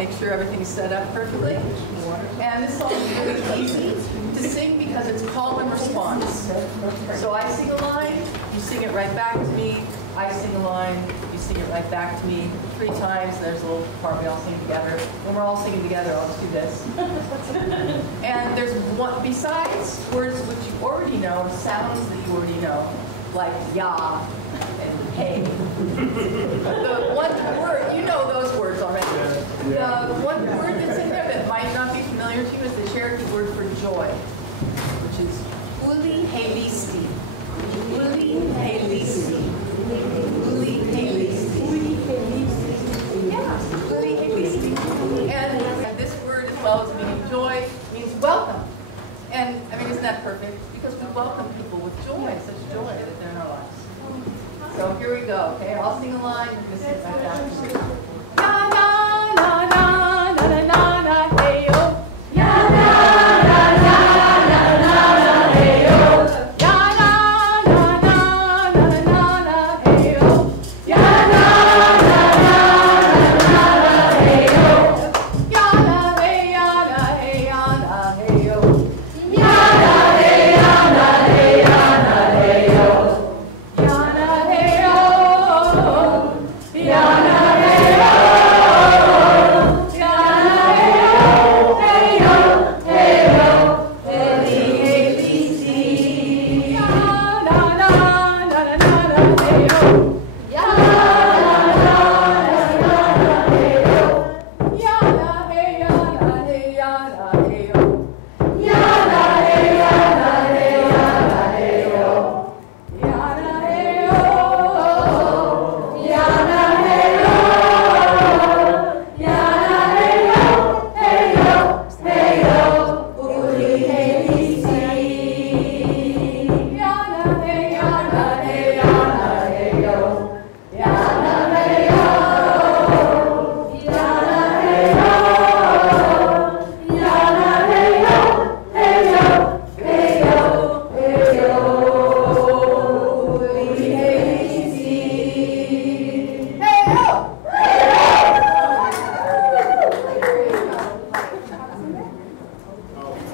make sure everything's set up perfectly. And this song is really easy to sing because it's call and response. So I sing a line, you sing it right back to me. I sing a line, you sing it right back to me 3 times. There's a little part we all sing together. When we're all singing together, I'll just do this. And there's one, besides words which you already know, sounds that you already know, like ya and hey. The one word, you know those words already. The one word that's in there that might not be familiar to you is the Cherokee word for joy, which is uli helisti. Uli helisti. Uli helisti. Yeah, uli helisti. And this word, as well as meaning joy, means welcome. And I mean, isn't that perfect? Because we welcome people with joy, such joy that they're in our lives. So here we go, okay? I'll sing a line, you're going to sing right down. Na na na na na na na hey yo. Ya na na na na na na hey yo. Ya na na na na na na hey yo. Ya na na na na na hey yo. Ya na hey ya na hey ya na hey yo. Ya na hey ya na hey ya na hey yo.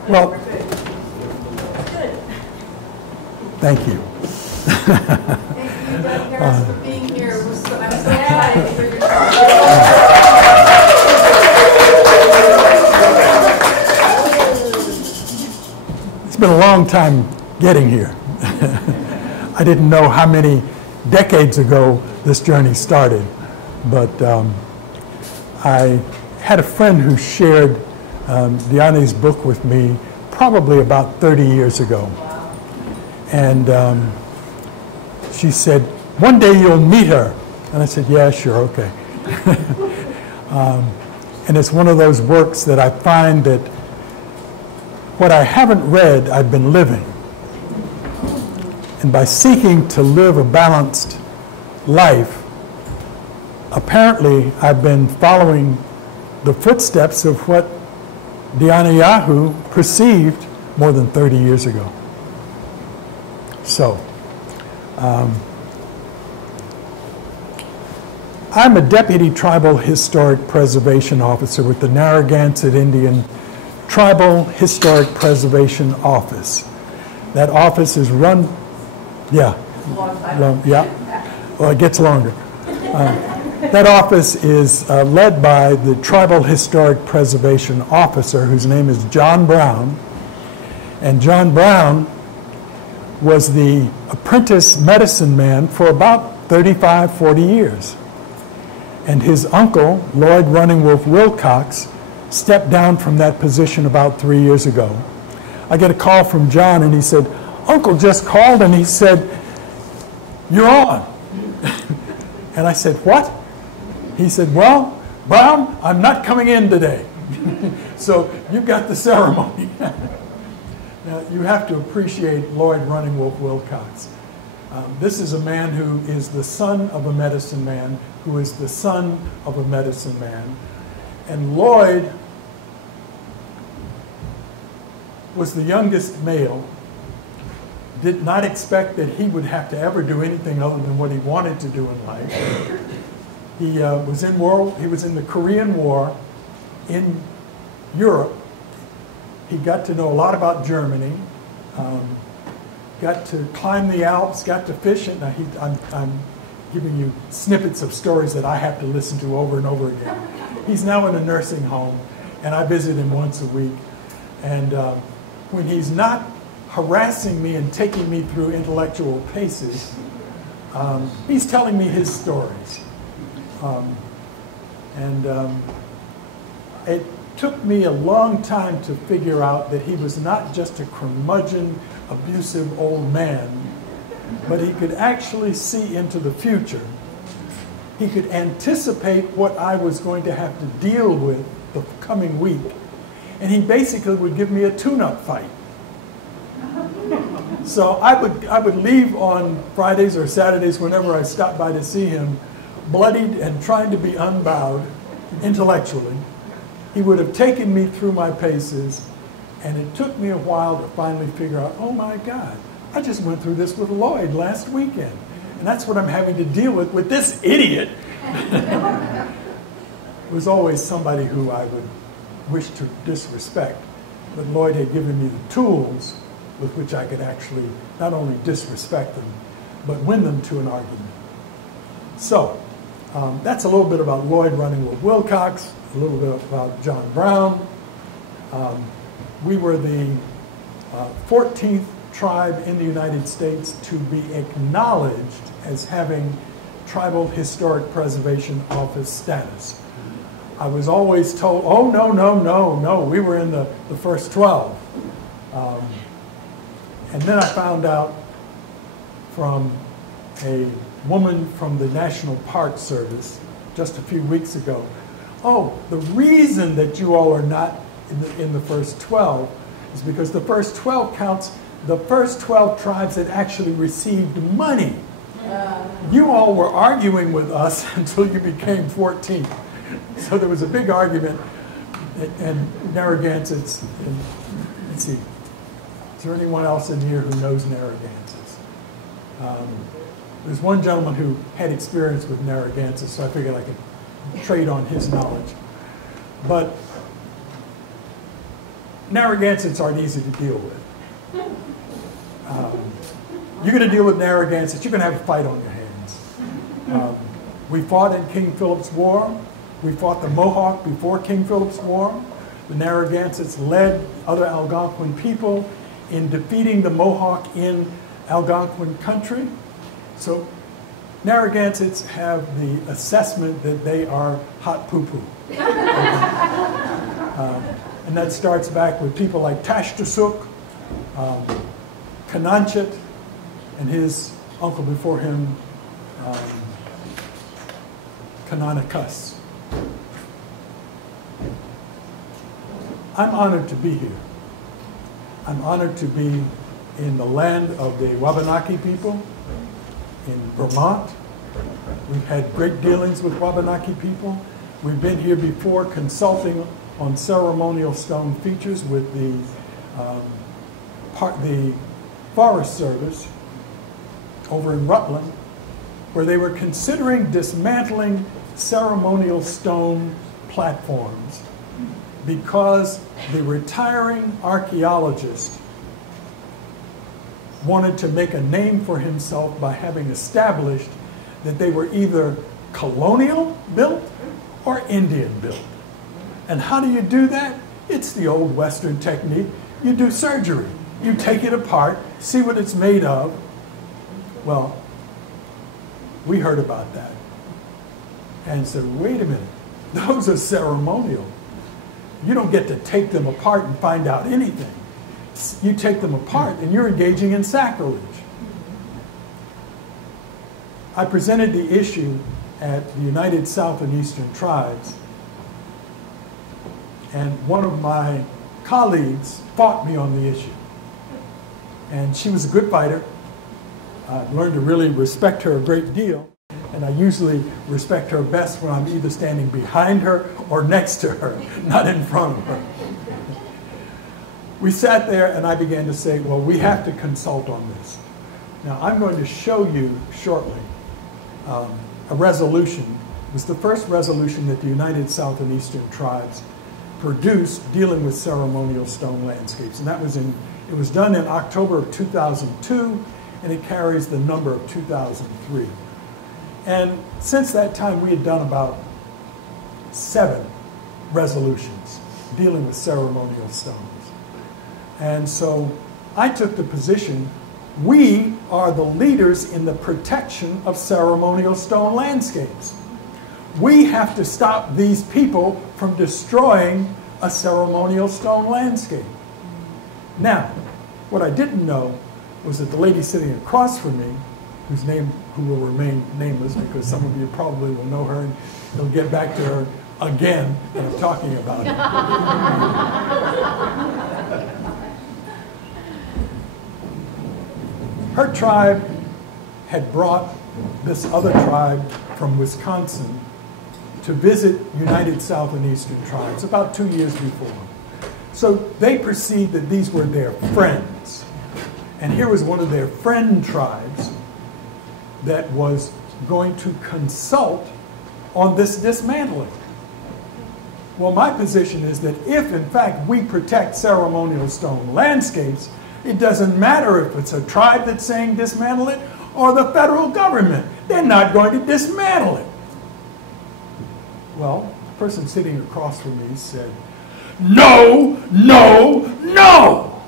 Well, thank you. Thank you, Doug Harris, for being here. I'm so excited to hear your story. It's been a long time getting here. I didn't know how many decades ago this journey started, but I had a friend who shared Diane's book with me probably about 30 years ago. And she said, one day you'll meet her. And I said, yeah, sure, okay. And it's one of those works that I find that what I haven't read, I've been living. And by seeking to live a balanced life, apparently I've been following the footsteps of what Diane Yahoo perceived more than 30 years ago. So, I'm a Deputy Tribal Historic Preservation Officer with the Narragansett Indian Tribal Historic Preservation Office. That office is run, yeah, well, it gets longer. That office is led by the Tribal Historic Preservation Officer, whose name is John Brown. And John Brown was the apprentice medicine man for about 35, 40 years. And his uncle, Lloyd Running Wolf Wilcox, stepped down from that position about 3 years ago. I get a call from John and he said, Uncle just called and he said, you're on. And I said, what? He said, well, Brown, I'm not coming in today. So you've got the ceremony. Now, you have to appreciate Lloyd Running Wolf Wilcox. This is a man who is the son of a medicine man, who is the son of a medicine man. And Lloyd was the youngest male, did not expect that he would have to ever do anything other than what he wanted to do in life. He was in the Korean War, in Europe. He got to know a lot about Germany, got to climb the Alps, got to fish. And I'm giving you snippets of stories that I have to listen to over and over again. He's now in a nursing home, and I visit him once a week. And when he's not harassing me and taking me through intellectual paces, he's telling me his stories. It took me a long time to figure out that he was not just a curmudgeon, abusive old man, but he could actually see into the future. He could anticipate what I was going to have to deal with the coming week. And he basically would give me a tune-up fight. So I would leave on Fridays or Saturdays whenever I stopped by to see him, bloodied and trying to be unbowed intellectually. He would have taken me through my paces, and it took me a while to finally figure out, oh my God, I just went through this with Lloyd last weekend. And that's what I'm having to deal with this idiot. It was always somebody who I would wish to disrespect, but Lloyd had given me the tools with which I could actually not only disrespect them, but win them to an argument. So, that's a little bit about Lloyd running with Wilcox, a little bit about John Brown. We were the 14th tribe in the United States to be acknowledged as having Tribal Historic Preservation Office status. I was always told, oh, no, we were in the first 12. And then I found out from a woman from the National Park Service just a few weeks ago, oh, the reason that you all are not in the first 12 is because the first 12 counts the first 12 tribes that actually received money. You all were arguing with us until you became 14. So there was a big argument, and Narragansetts, and let's see, is there anyone else in here who knows Narragansetts? There's one gentleman who had experience with Narragansetts, so I figured I could trade on his knowledge. But Narragansetts aren't easy to deal with. You're going to deal with Narragansetts, you're going to have a fight on your hands. We fought in King Philip's War. We fought the Mohawk before King Philip's War. The Narragansetts led other Algonquin people in defeating the Mohawk in Algonquin country. So Narragansetts have the assessment that they are hot poo-poo. And that starts back with people like Tashtasuk, Kananchit, and his uncle before him, Kananakus. I'm honored to be here. I'm honored to be in the land of the Wabanaki people in Vermont. We've had great dealings with Wabanaki people. We've been here before consulting on ceremonial stone features with the Forest Service over in Rutland, where they were considering dismantling ceremonial stone platforms because the retiring archaeologist wanted to make a name for himself by having established that they were either colonial built or Indian built. And how do you do that? It's the old Western technique. You do surgery. You take it apart, see what it's made of. Well, we heard about that and said, wait a minute, those are ceremonial. You don't get to take them apart and find out anything. You take them apart and you're engaging in sacrilege. I presented the issue at the United South and Eastern Tribes, and one of my colleagues fought me on the issue. And she was a good fighter. I've learned to really respect her a great deal. And I usually respect her best when I'm either standing behind her or next to her, not in front of her. We sat there and I began to say, well, we have to consult on this. Now, I'm going to show you shortly a resolution. It was the first resolution that the United South and Eastern Tribes produced dealing with ceremonial stone landscapes. And it was done in October of 2002, and it carries the number of 2003. And since that time, we had done about 7 resolutions dealing with ceremonial stones. And so I took the position, we are the leaders in the protection of ceremonial stone landscapes. We have to stop these people from destroying a ceremonial stone landscape. Now, what I didn't know was that the lady sitting across from me, who will remain nameless because some of you probably will know her, and they'll get back to her again when I'm talking about it. Her tribe had brought this other tribe from Wisconsin to visit United South and Eastern Tribes about 2 years before. So they perceived that these were their friends. And here was one of their friend tribes that was going to consult on this dismantling. Well, my position is that if, in fact, we protect ceremonial stone landscapes, it doesn't matter if it's a tribe that's saying dismantle it or the federal government. They're not going to dismantle it. Well, the person sitting across from me said, "No, no, no!"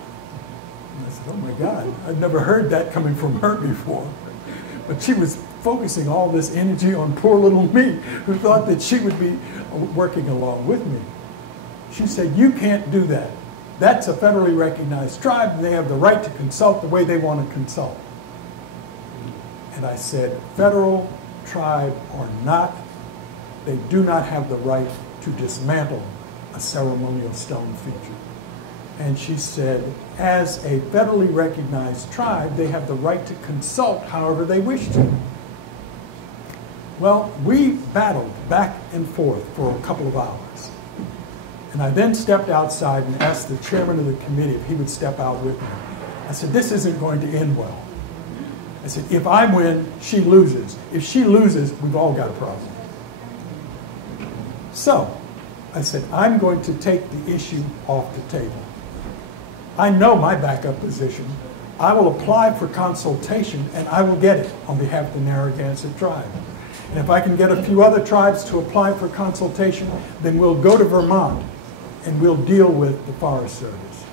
And I said, "Oh my God, I've never heard that coming from her before." But she was focusing all this energy on poor little me, who thought that she would be working along with me. She said, "You can't do that. That's a federally recognized tribe, and they have the right to consult the way they want to consult." And I said, federal, tribe, or not, they do not have the right to dismantle a ceremonial stone feature. And she said, as a federally recognized tribe, they have the right to consult however they wish to. Well, we battled back and forth for a couple of hours. And I then stepped outside and asked the chairman of the committee if he would step out with me. I said, this isn't going to end well. I said, if I win, she loses. If she loses, we've all got a problem. So I said, I'm going to take the issue off the table. I know my backup position. I will apply for consultation, and I will get it on behalf of the Narragansett tribe. And if I can get a few other tribes to apply for consultation, then we'll go to Vermont and we'll deal with the Forest Service.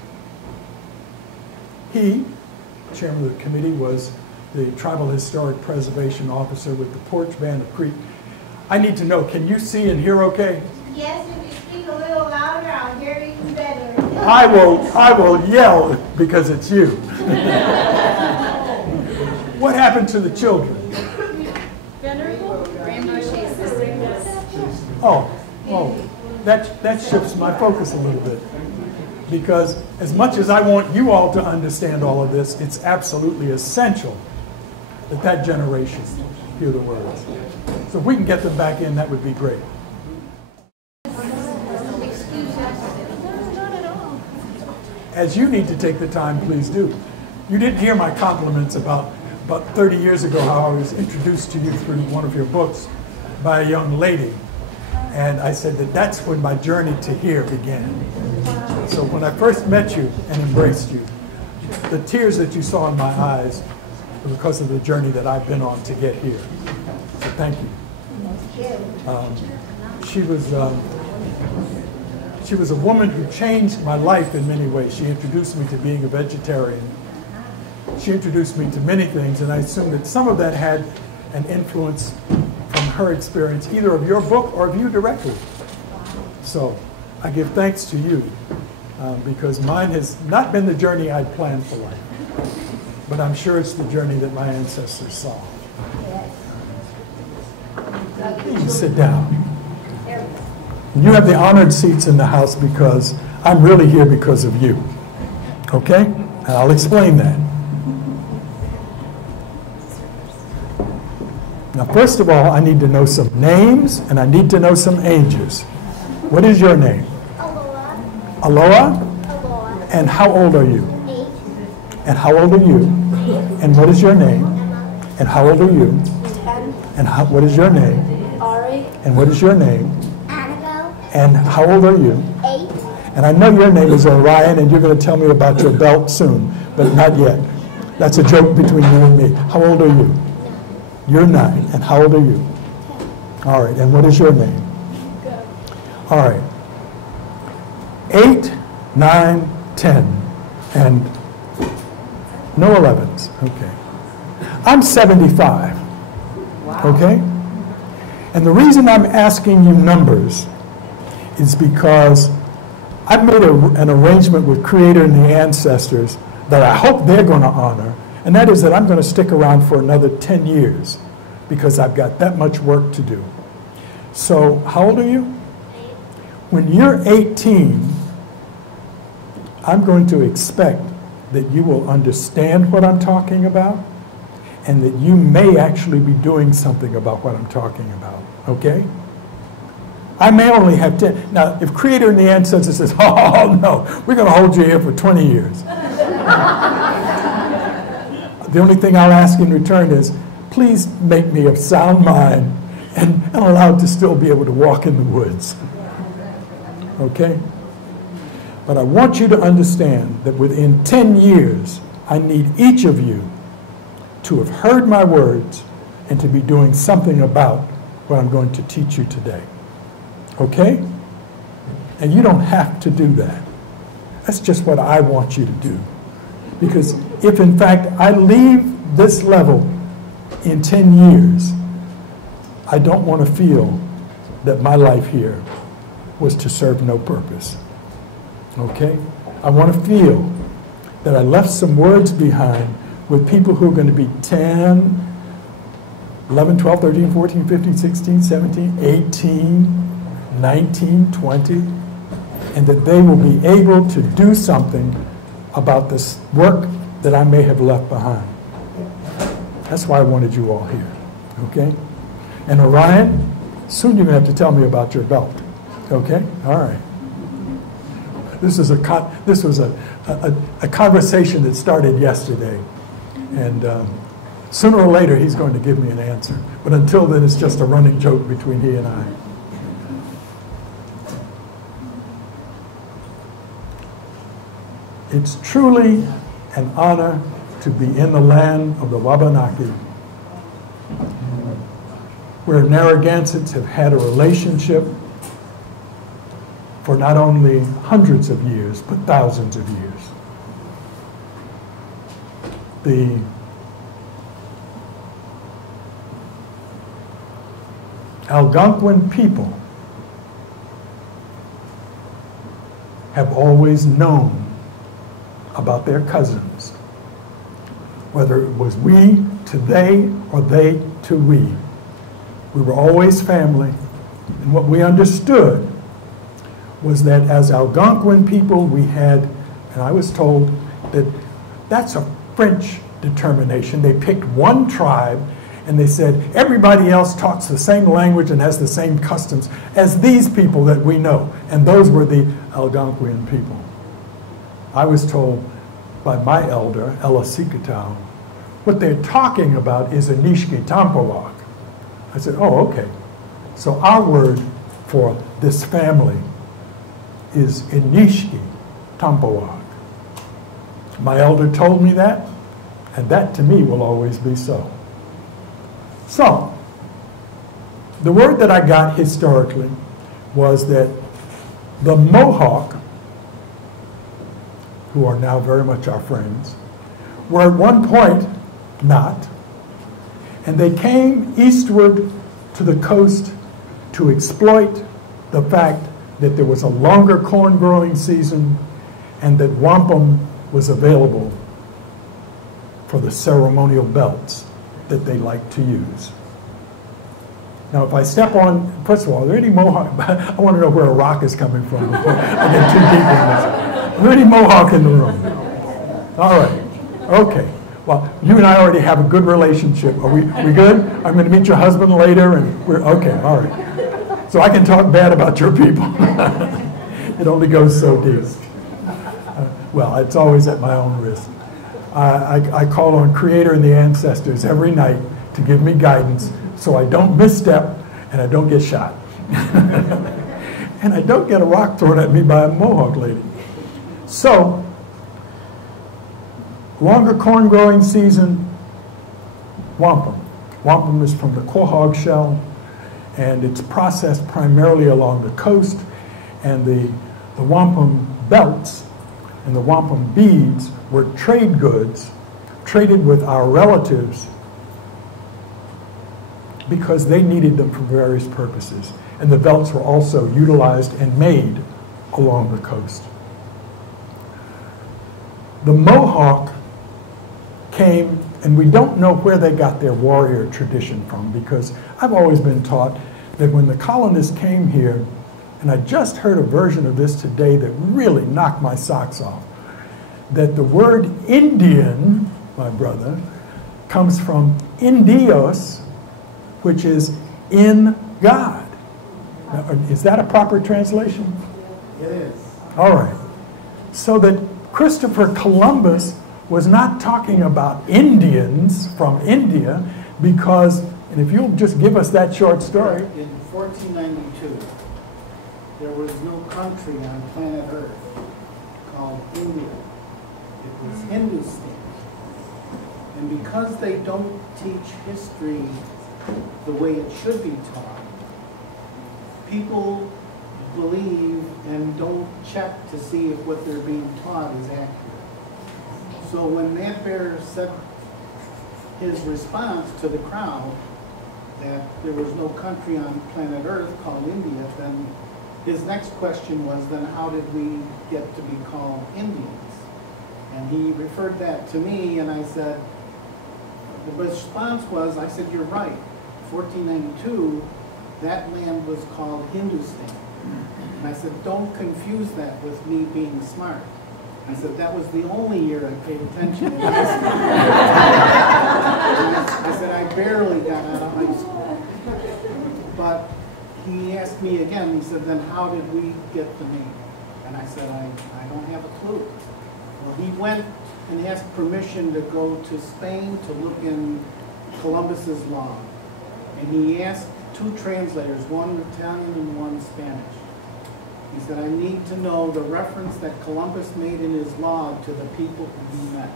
He, chairman of the committee, was the Tribal Historic Preservation Officer with the Porch Band of Creek. I need to know, can you see and hear okay? Yes, if you speak a little louder, I'll hear you better. I will yell because it's you. What happened to the children? Oh, that shifts my focus a little bit. Because as much as I want you all to understand all of this, it's absolutely essential that that generation hear the words. So if we can get them back in, that would be great. As you need to take the time, please do. You didn't hear my compliments about 30 years ago how I was introduced to you through one of your books by a young lady. And I said that that's when my journey to here began. So when I first met you and embraced you, the tears that you saw in my eyes were because of the journey that I've been on to get here. So thank you. She was a woman who changed my life in many ways. She introduced me to being a vegetarian. She introduced me to many things, and I assume that some of that had an influence from her experience, either of your book or of you directly. So I give thanks to you, because mine has not been the journey I'd planned for life, but I'm sure it's the journey that my ancestors saw. Please sit down. You have the honored seats in the house because I'm really here because of you. Okay? And I'll explain that. Now, first of all, I need to know some names and I need to know some ages. What is your name? Aloha. Aloha? Aloha. And how old are you? 8. And how old are you? And what is your name? Emma. And how old are you? 10. And what is your name? Ari. And what is your name? Annabelle. And how old are you? 8. And I know your name is Orion, and you're going to tell me about your belt soon, but not yet. That's a joke between you and me. How old are you? You're 9. And how old are you? All right. And what is your name? All right. 8, 9, 10, and no 11s. Okay. I'm 75. Wow. Okay? And the reason I'm asking you numbers is because I've made an arrangement with Creator and the ancestors that I hope they're going to honor, and that is that I'm going to stick around for another 10 years because I've got that much work to do. So, how old are you? 8. When you're 18, I'm going to expect that you will understand what I'm talking about and that you may actually be doing something about what I'm talking about, okay? I may only have 10. Now, if Creator and the ancestors says, oh, no, we're going to hold you here for 20 years. The only thing I'll ask in return is, please make me of sound mind and allowed to still be able to walk in the woods. Okay? But I want you to understand that within 10 years, I need each of you to have heard my words and to be doing something about what I'm going to teach you today. Okay? And you don't have to do that. That's just what I want you to do. Because if, in fact, I leave this level in 10 years, I don't want to feel that my life here was to serve no purpose. Okay? I want to feel that I left some words behind with people who are going to be 10, 11, 12, 13, 14, 15, 16, 17, 18, 19, 20, and that they will be able to do something about this work that I may have left behind. That's why I wanted you all here, okay? And Orion, soon you're going to have to tell me about your belt, okay? All right. This was a conversation that started yesterday, and sooner or later he's going to give me an answer. But until then, it's just a running joke between he and I. It's truly an honor to be in the land of the Wabanaki, where Narragansetts have had a relationship for not only hundreds of years, but thousands of years. The Algonquin people have always known about their cousins, whether it was we to they or they to we. We were always family, and what we understood was that as Algonquin people we had, and I was told that that's a French determination. They picked one tribe and they said everybody else talks the same language and has the same customs as these people that we know, and those were the Algonquin people. I was told by my elder, Ella Sikatow, what they're talking about is Anishki Tampawak. I said, oh, okay. So our word for this family is Inishki Tampawak. My elder told me that, and that to me will always be so. So, the word that I got historically was that the Mohawk, who are now very much our friends, were at one point not, and they came eastward to the coast to exploit the fact that there was a longer corn growing season and that wampum was available for the ceremonial belts that they like to use. Now, if I step on, first of all, are there any Mohawk? I want to know where a rock is coming from before I get too deep in this. Are there any Mohawk in the room? All right. Okay. Well, you and I already have a good relationship. Are we good? I'm going to meet your husband later, and we're okay. All right. So I can talk bad about your people. It only goes so deep. Well, it's always at my own risk. I call on Creator and the ancestors every night to give me guidance so I don't misstep and I don't get shot. and I don't get a rock thrown at me by a Mohawk lady. So, longer corn growing season, wampum. Wampum is from the quahog shell, and it's processed primarily along the coast, and the wampum belts and the wampum beads were trade goods traded with our relatives because they needed them for various purposes. And the belts were also utilized and made along the coast. The Mohawk came, and we don't know where they got their warrior tradition from, because I've always been taught that when the colonists came here, and I just heard a version of this today that really knocked my socks off, that the word Indian, my brother, comes from Indios, which is in God. Now, is that a proper translation? It is. All right. So that Christopher Columbus was not talking about Indians from India, because, and if you'll just give us that short story. In 1492, there was no country on planet Earth called India. It was Hindustan. And because they don't teach history the way it should be taught, people believe and don't check to see if what they're being taught is accurate. So when Matt Bear said his response to the crowd that there was no country on planet Earth called India, then his next question was, then how did we get to be called Indians? And he referred that to me, and I said, the response was, I said, you're right. 1492, that land was called Hindustan. And I said, don't confuse that with me being smart. I said, that was the only year I paid attention in high school. I said, I barely got out of high school. But he asked me again, he said, then how did we get the name? And I said, I don't have a clue. Well, he went and asked permission to go to Spain to look in Columbus's law. And he asked two translators, one Italian and one Spanish. He said, I need to know the reference that Columbus made in his law to the people who he met.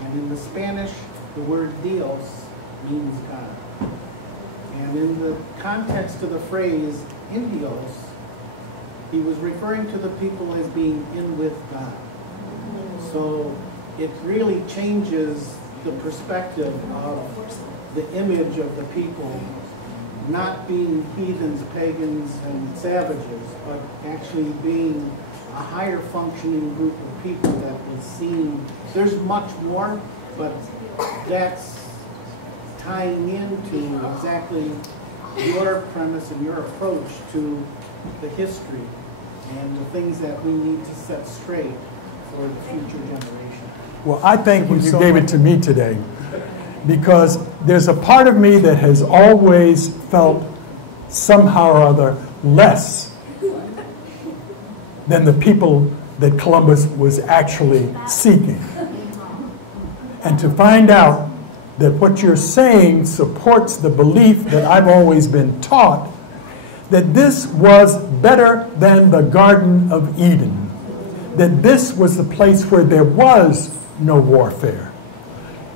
And in the Spanish, the word Dios means God. And in the context of the phrase Indios, he was referring to the people as being in with God. So it really changes the perspective of the image of the people not being heathens, pagans, and savages, but actually being a higher functioning group of people that is seen. There's much more, but that's tying into exactly your premise and your approach to the history and the things that we need to set straight for the future generation. Well, I thank you gave it to me today, because there's a part of me that has always felt somehow or other less than the people that Columbus was actually seeking. And to find out that what you're saying supports the belief that I've always been taught, that this was better than the Garden of Eden, that this was the place where there was no warfare.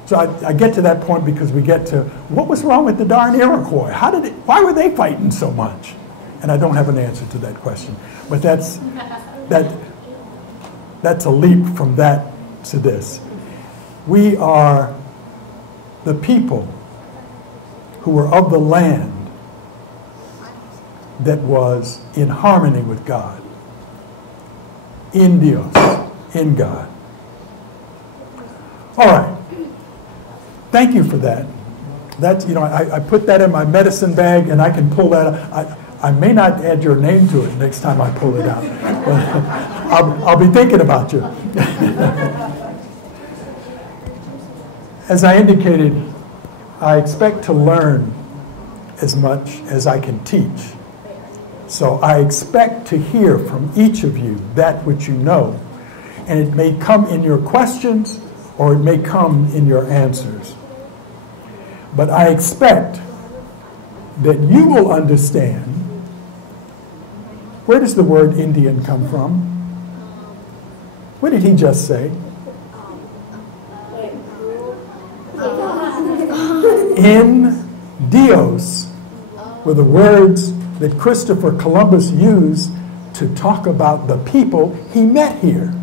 So I get to that point because we get to, what was wrong with the darn Iroquois? Why were they fighting so much? And I don't have an answer to that question. But that's a leap from that to this. We are the people who were of the land that was in harmony with God. In Dios, in God. All right. Thank you for that. That's, I put that in my medicine bag, and I can pull that out. I may not add your name to it next time I pull it out. But I'll be thinking about you. As I indicated, I expect to learn as much as I can teach. So I expect to hear from each of you that which you know. And it may come in your questions, or it may come in your answers. But I expect that you will understand Where does the word Indian come from? What did he just say? Indios were the words that Christopher Columbus used to talk about the people he met here.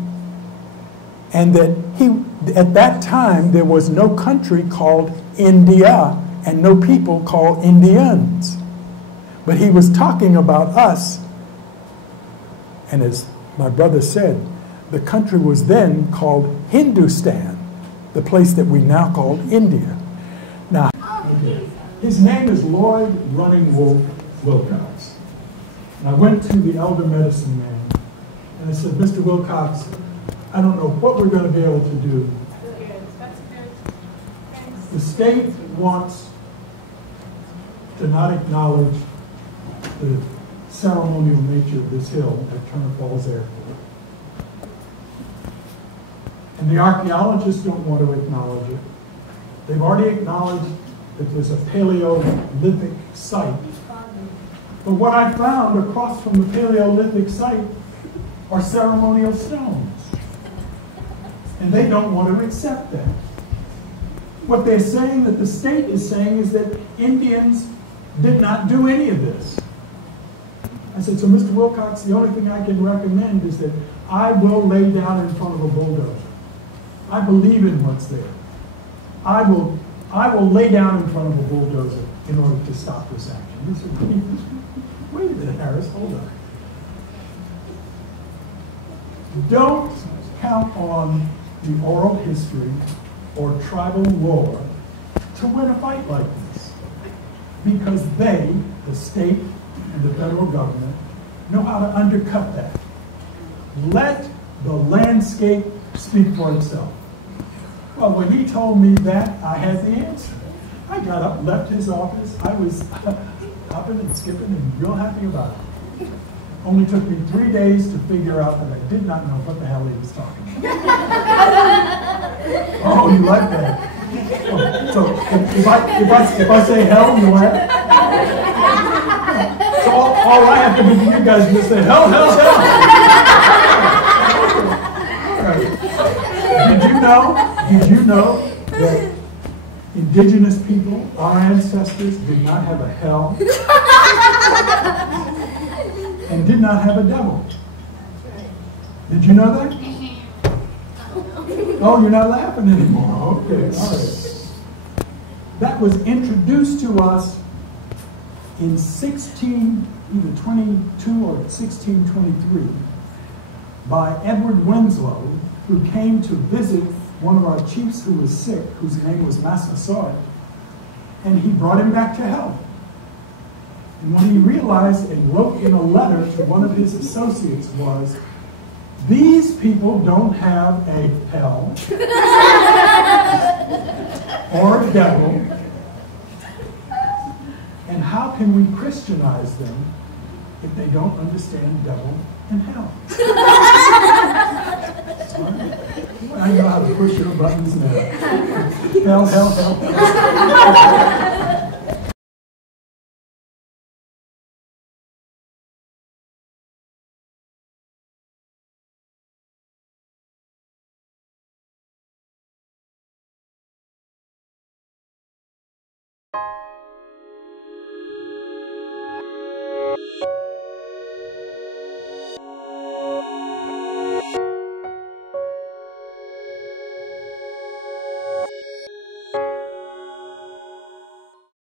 And that at that time, there was no country called India and no people called Indians. But he was talking about us. And as my brother said, the country was then called Hindustan, the place that we now call India. Now, his name is Lloyd Running Wolf Wilcox. And I went to the elder medicine man and I said, Mr. Wilcox, I don't know what we're going to be able to do. The state wants to not acknowledge the ceremonial nature of this hill at Turner Falls Airport. And the archaeologists don't want to acknowledge it. They've already acknowledged that there's a Paleolithic site. But what I found across from the Paleolithic site are ceremonial stones. And they don't want to accept that. What they're saying, that the state is saying, is that Indians did not do any of this. I said, so Mr. Wilcox, the only thing I can recommend is that I will lay down in front of a bulldozer. I believe in what's there. I will lay down in front of a bulldozer in order to stop this action. He said, wait a minute, Harris, hold on. Don't count on the oral history or tribal lore to win a fight like this. Because they, the state and the federal government, know how to undercut that. Let the landscape speak for itself. Well, when he told me that, I had the answer. I got up, left his office. I was hopping and skipping and real happy about it. Only took me 3 days to figure out that I did not know what the hell he was talking about. Oh, you like that? So if I say hell, you laugh? So all I have to do for you guys is just say hell, hell, hell. Right. Did you know that indigenous people, our ancestors, did not have a hell and did not have a devil? Did you know that? Oh, you're not laughing anymore. Okay, all right. That was introduced to us in either 22 or 1623 by Edward Winslow, who came to visit one of our chiefs who was sick, whose name was Massasoit, and he brought him back to health. And what he realized and wrote in a letter to one of his associates was, these people don't have a hell or a devil, and how can we Christianize them if they don't understand devil and hell? I know how to push your buttons now. Hell, hell, hell, hell.